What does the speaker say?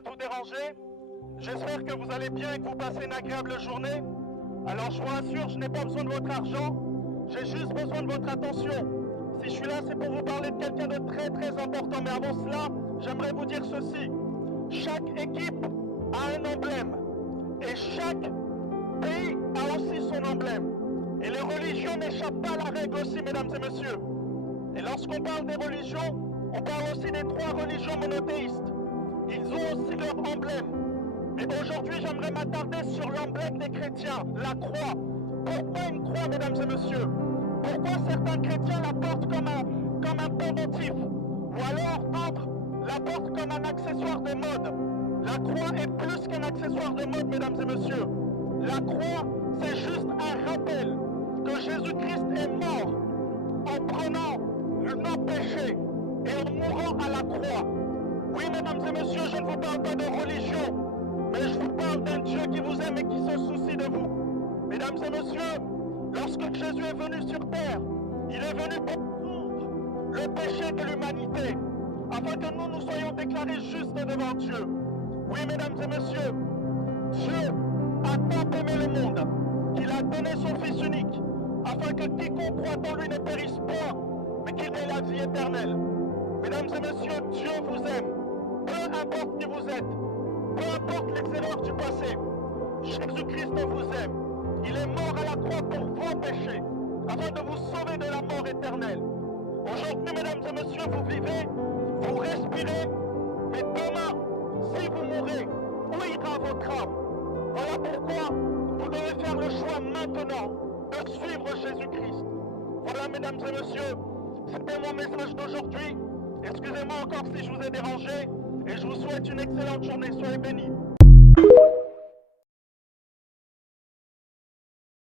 pas tout déranger. J'espère que vous allez bien et que vous passez une agréable journée. Alors je vous rassure, je n'ai pas besoin de votre argent, j'ai juste besoin de votre attention. Si je suis là, c'est pour vous parler de quelqu'un de très très important. Mais avant cela, j'aimerais vous dire ceci. Chaque équipe a un emblème. Et chaque pays a aussi son emblème. Et les religions n'échappent pas à la règle aussi, mesdames et messieurs. Et lorsqu'on parle des religions, on parle aussi des trois religions monothéistes. Ils ont aussi leur emblème. Mais aujourd'hui, j'aimerais m'attarder sur l'emblème des chrétiens, la croix. Pourquoi une croix, mesdames et messieurs? Pourquoi certains chrétiens la portent comme un pendentif? Ou alors d'autres la portent comme un accessoire de mode? La croix est plus qu'un accessoire de mode, mesdames et messieurs. La croix, c'est juste un rappel que Jésus-Christ est mort en prenant nos péchés et en mourant à la croix. Oui, mesdames et messieurs, je ne vous parle pas de religion, mais je vous parle d'un Dieu qui vous aime et qui se soucie de vous. Mesdames et messieurs, lorsque Jésus est venu sur terre, il est venu pour prendre le péché de l'humanité, afin que nous soyons déclarés justes devant Dieu. Oui, mesdames et messieurs, Dieu a tant aimé le monde qu'il a donné son Fils unique, afin que quiconque croit en lui ne périsse point, mais qu'il ait la vie éternelle. Mesdames et messieurs, Dieu vous aime, peu importe qui vous êtes, peu importe les erreurs du passé. Jésus-Christ vous aime. Il est mort à la croix pour vos péchés, afin de vous sauver de la mort éternelle. Aujourd'hui, mesdames et messieurs, vous vivez, vous respirez, mais demain, si vous mourrez, où ira votre âme? Voilà pourquoi vous devez faire le choix maintenant de suivre Jésus-Christ. Voilà, mesdames et messieurs, c'était mon message d'aujourd'hui. Excusez-moi encore si je vous ai dérangé, et je vous souhaite une excellente journée. Soyez bénis.